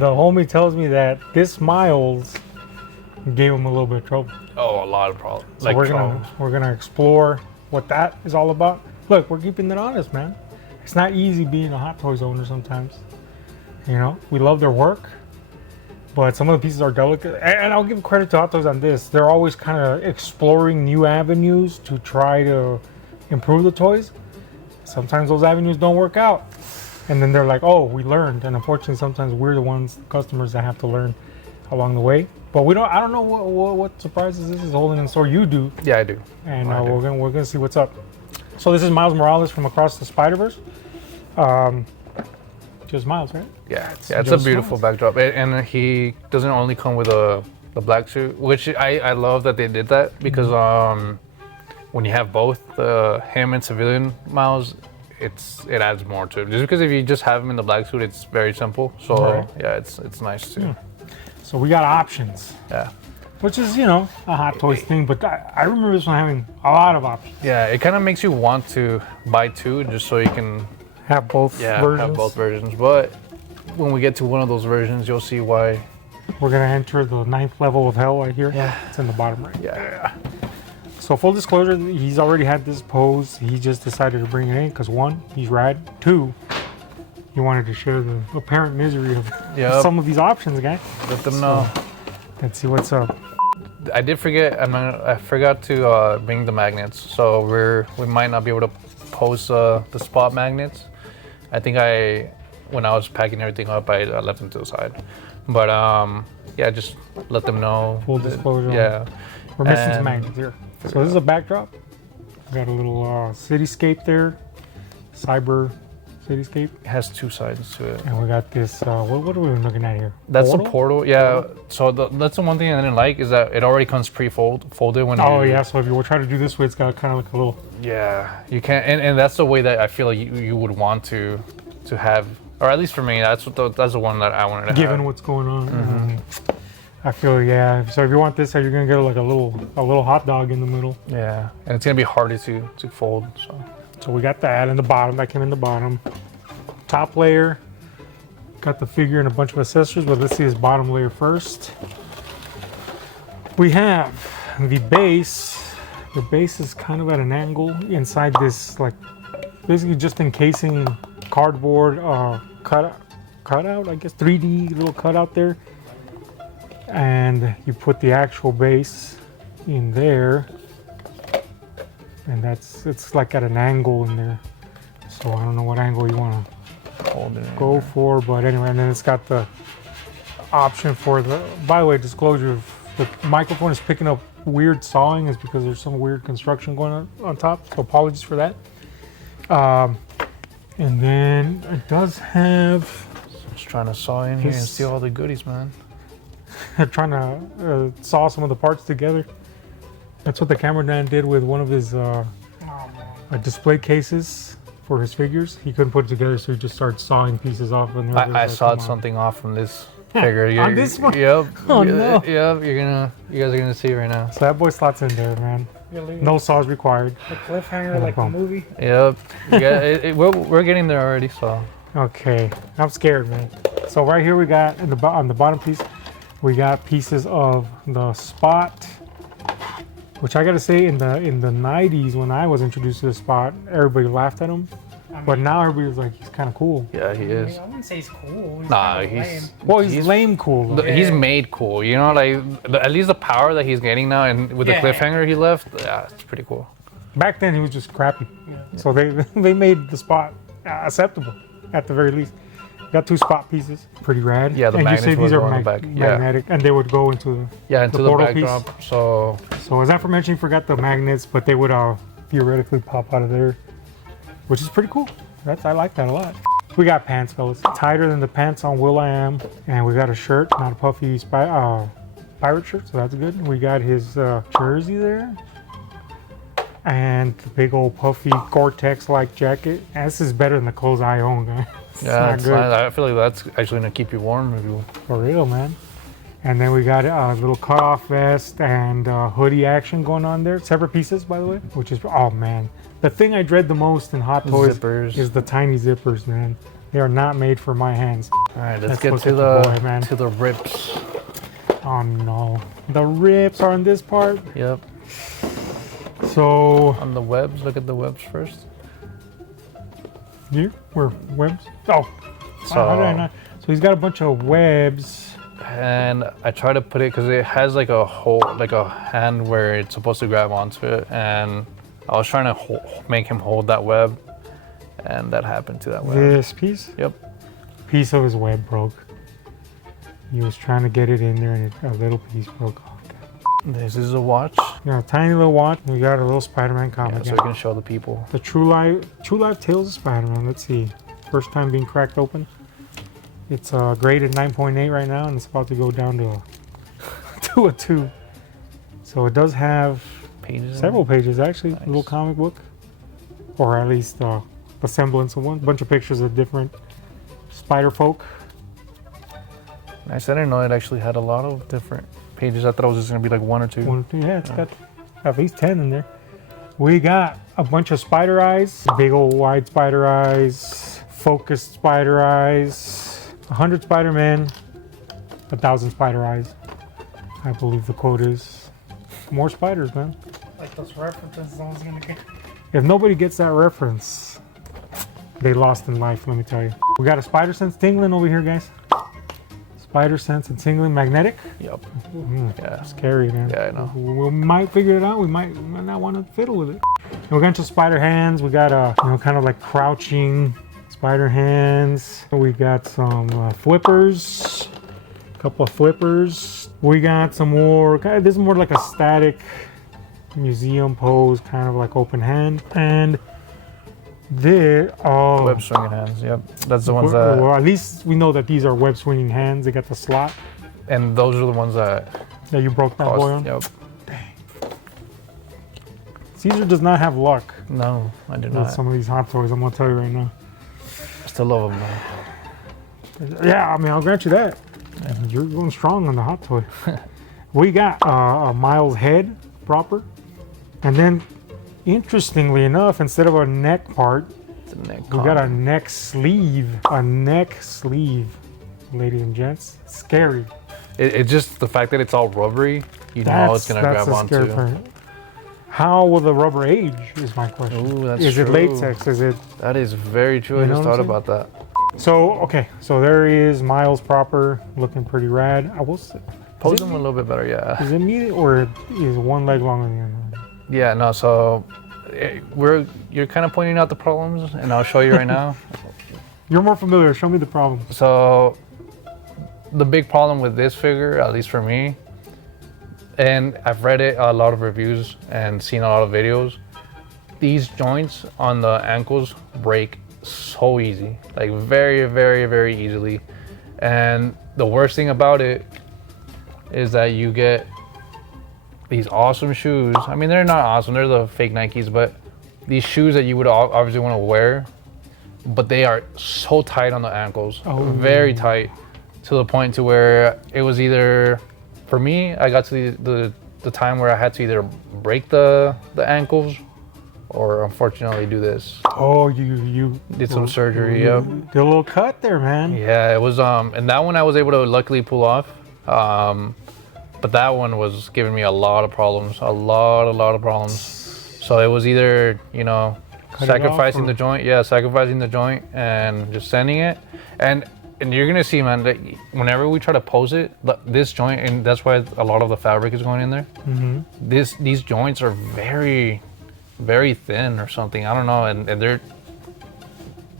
The homie tells me that this Miles gave him a little bit of trouble. Oh, a lot of problems. So Like we're gonna explore what that is all about. Look, we're keeping it honest, man. It's not easy being a Hot Toys owner sometimes. You know, we love their work, but some of the pieces are delicate. And I'll give credit to Hot Toys on this. They're always kind of exploring new avenues to try to improve the toys. Sometimes those avenues don't work out. And then they're like, oh, we learned. And unfortunately, sometimes we're the ones, customers, that have to learn along the way. But I don't know what surprises this is holding in store. You do. Yeah, I do. And we're gonna see what's up. So this is Miles Morales from Across the Spider-Verse. Just Miles, right? Yeah, it's a beautiful backdrop. And he doesn't only come with the black suit, which I love that they did that, because when you have both him and civilian Miles, it adds more to it. Just because if you just have him in the black suit, it's very simple. So yeah, it's nice too. So we got options. Yeah. Which is, you know, a Hot Toys thing, but I remember this one having a lot of options. Yeah, it kind of makes you want to buy two just so you can have both versions. Have both versions. But when we get to one of those versions, you'll see why. We're gonna enter the 9th level of hell right here. Yeah. It's in the bottom right. Yeah. So full disclosure, he's already had this pose. He just decided to bring it in because 1, he's rad. 2, he wanted to share the apparent misery of some of these options, guys. Let them know. Let's see what's up. I did forget. I forgot to bring the magnets, so we might not be able to post the spot magnets. I think when I was packing everything up, I left them to the side. But yeah, just let them know. Full disclosure. Yeah, we're missing some magnets here. So this is a backdrop. We got a little cityscape there, cyber cityscape. It has 2 sides to it. And we got this. What are we looking at here? That's the portal. Yeah. So that's the one thing I didn't like, is that it already comes folded when. Oh yeah. So if you were trying to do this way, it's got kind of like a little. Yeah, you can't, and that's the way that I feel like you would want to have, or at least for me, that's the one that I wanted to have. Given what's going on. I feel so. If you want this, you're gonna get like a little hot dog in the middle. Yeah, and it's gonna be harder to fold. So we got that in the bottom. That came in the bottom. Top layer, got the figure and a bunch of accessories, but let's see his bottom layer first. We have the base. The base is kind of at an angle inside this, like, basically just encasing cardboard cutout, I guess, 3D little cutout there. And you put the actual base in there, and it's like at an angle in there. So I don't know what angle you want to go for, but anyway, and then it's got the option for the. By the way, disclosure: if the microphone is picking up weird sawing, is because there's some weird construction going on top. So apologies for that. And then it does have. Just trying to saw in here and steal all the goodies, man. Trying to saw some of the parts together. That's what the cameraman did with one of his display cases for his figures. He couldn't put it together, so he just started sawing pieces off. And I sawed something off from this figure. On this one? Yep. Oh no. Yep. You guys are gonna see it right now. So that boy slots in there, man. No saws required. The cliffhanger, like the movie. Yep. Yeah, we're getting there already. So. Okay, I'm scared, man. So right here we got on the bottom piece. We got pieces of the Spot, which I gotta say, in the 90s when I was introduced to the Spot, everybody laughed at him. But now everybody's like, he's kind of cool. Yeah, he is. I wouldn't say he's cool. He's lame cool. He's made cool. You know, like at least the power that he's getting now, and with the cliffhanger he left, yeah, it's pretty cool. Back then he was just crappy. Yeah. So they made the Spot acceptable at the very least. Got 2 Spot pieces, pretty rad. Yeah, the magnets would go on the back. Magnetic, and they would go into the portal backdrop. piece. So as aforementioned, forgot the magnets, but they would theoretically pop out of there, which is pretty cool. I like that a lot. We got pants, fellas. Tighter than the pants on will.i.am, and we got a shirt, not a puffy pirate shirt, so that's good. We got his jersey there, and the big old puffy Gore-Tex-like jacket. And this is better than the clothes I own, guys. Yeah, it's nice. I feel like that's actually gonna keep you warm. For real, man. And then we got a little cutoff vest and hoodie action going on there. Separate pieces, by the way, which is, oh man. The thing I dread the most in Hot Toys is the tiny zippers, man. They are not made for my hands. All right, let's Let's get look to at the the boy, man. to the rips. Oh no, the rips are on this part. Yep. So On the webs, look at the webs first. here, where webs? Oh, So, how did I not? So he's got a bunch of webs. and I try to put it because it has like a hole, like a hand where it's supposed to grab onto it, and I was trying to make him hold that web, and that happened to that web. This piece, Yep. piece of his web broke. He was trying to get it in there, and a little piece broke off. This is a watch, You got a tiny little watch. We got a little Spider-Man comic. yeah, so here. we can show the people. The True Life Tales of Spider-Man. Let's see. First time being cracked open. It's graded 9.8 right now, and it's about to go down to to a 2. So it does have Pages. several pages, actually. Nice. Little comic book, or at least a semblance of one. Bunch of pictures of different Spider folk. Nice. I didn't know it actually had a lot of different pages. I thought it was just gonna be like one or two. Yeah, it's got at least 10 in there. We got a bunch of spider eyes, big old wide spider eyes, focused spider eyes, 100 Spider-Man, 1,000 spider eyes. I believe the quote is. More spiders, man. Like those references I was gonna get. If nobody gets that reference, they lost in life, let me tell you. We got a Spider Sense tingling over here, guys. Spider Sense and tingling magnetic. Yep. Yeah, scary, man. Yeah, I know. We might figure it out. We might not want to fiddle with it. And we got into spider hands. We got kind of like crouching spider hands. We got some flippers. A couple of flippers. We got some more. This is more like a static museum pose, kind of like open hand. And there, Web swinging hands. Yep. That's the ones that. well, at least we know that these are web swinging hands. They got the slot And those are the ones that that you broke that boy on. Yep. Caesar does not have luck No, I do with not. some of these hot toys. I'm gonna tell you right now. I still love them though. Yeah, I mean, I'll grant you that. You're going strong on the hot toy. We got a Miles head proper, and then interestingly enough, instead of a neck part, It's a neck we got a con. neck sleeve. A neck sleeve, ladies and gents. Scary. It's just the fact that it's all rubbery. You know it's gonna grab the scary onto. part. How will the rubber age? Is my question. Ooh, that's Is it true. latex? Is it? That is very true. You I know just what I'm thought saying? about that. So okay, so there he is, Miles proper, looking pretty rad. I will say, Pose them a little bit better, yeah. is it me or is one leg longer than the other? Yeah, no. So you're kind of pointing out the problems, and I'll show you right now. You're more familiar. Show me the problem. So the big problem with this figure, at least for me, and I've read a lot of reviews and seen a lot of videos, these joints on the ankles break so easy, like very, very, very easily. And the worst thing about it is that you get these awesome shoes. I mean, they're not awesome, they're the fake Nikes, but these shoes that you would obviously want to wear, but they are so tight on the ankles, very tight, to the point to where it was either, for me, I got to the time where I had to either break the ankles or unfortunately do this. Oh, you Did some surgery, yep. Did a little cut there, man. Yeah, it was, and that one I was able to luckily pull off. But that one was giving me a lot of problems, a lot of problems. So it was either, you know, Cut it sacrificing off, or- the joint, sacrificing the joint and just sending it. And you're gonna see, man, that whenever we try to pose it, this joint, and that's why a lot of the fabric is going in there. Mm-hmm. These joints are very, very thin or something. I don't know, and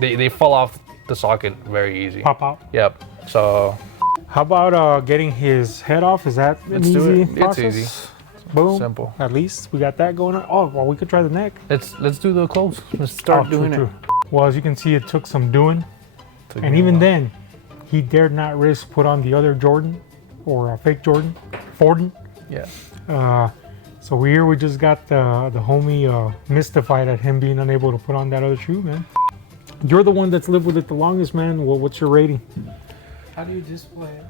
they fall off the socket very easy. Pop out. Yep. So How about getting his head off? Is that an Let's do easy it. It's process? easy. Boom. Simple. At least we got that going on. Oh, well, we could try the neck. Let's do the clothes. Let's start doing it. Well, as you can see, it took some doing. Took And me a even while. then, he dared not risk put on the other Jordan or a fake Jordan, Forden. Yeah. So here we just got the homie mystified at him being unable to put on that other shoe, man. You're the one that's lived with it the longest, man. Well, what's your rating? How do you display it?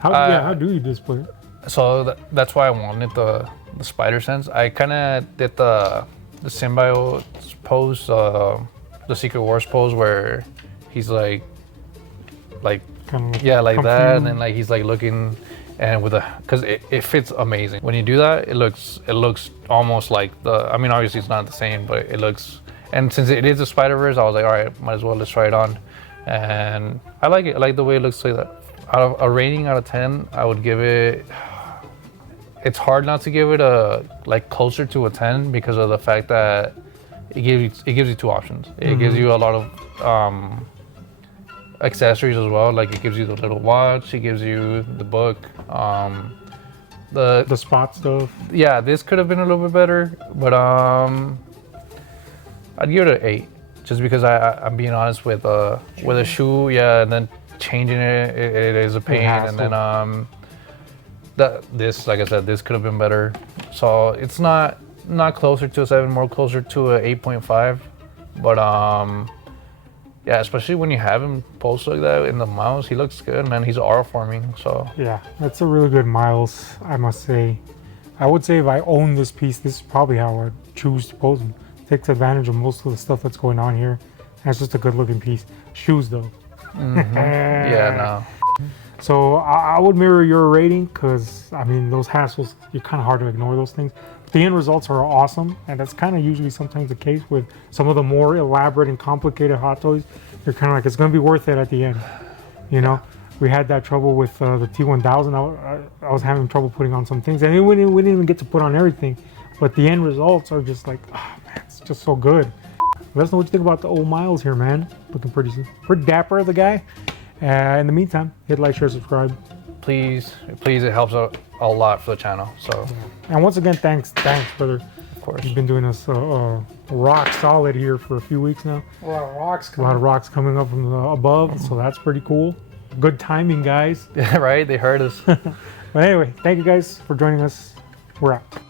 How do you display it? So that's why I wanted the spider sense. I kind of did the symbiote pose, the Secret Wars pose, where he's like kind of Yeah, like that, and confused. then like he's like looking, and with because it fits amazing. When you do that, it looks almost like the. I mean, obviously it's not the same, but it looks. And since it is a Spider-Verse, I was like, all right, might as well let's try it on, and I like it. I like the way it looks like that. Out of a rating out of 10, I would give it. It's hard not to give it a like closer to a 10 because of the fact that it gives you two options. It gives you a lot of accessories as well. Like it gives you the little watch, it gives you the book, The spot stuff. yeah. This could have been a little bit better, but I'd give it an 8, just because I'm being honest with a shoe, yeah, and then changing it is a pain, and then this, like I said, this could have been better. So it's not closer to a 7, more closer to a 8.5, but yeah, especially when you have him post like that in the mouse, he looks good, man. He's aura forming, so Yeah, that's a really good Miles, I must say. I would say if I own this piece, this is probably how I'd choose to pose him. Takes advantage of most of the stuff that's going on here. And it's just a good looking piece. Shoes though. yeah, no. So I would mirror your rating because, I mean, those hassles, you're kind of hard to ignore those things. The end results are awesome, and that's kind of usually sometimes the case with some of the more elaborate and complicated hot toys. You're kind of like, it's going to be worth it at the end. You know, we had that trouble with the T1000. I was having trouble putting on some things, and we didn't even get to put on everything. But the end results are just like, oh man, it's just so good. Let us know what you think about the old Miles here, man. Looking pretty dapper, the guy. In the meantime, hit like, share, subscribe. Please, it helps out a lot for the channel. So, And once again, thanks, brother. of course, You've been doing us rock solid here for a few weeks now. A lot of rocks A coming. lot of rocks coming up from above, so that's pretty cool. Good timing, guys. right? They heard us. But anyway, thank you guys for joining us. We're out.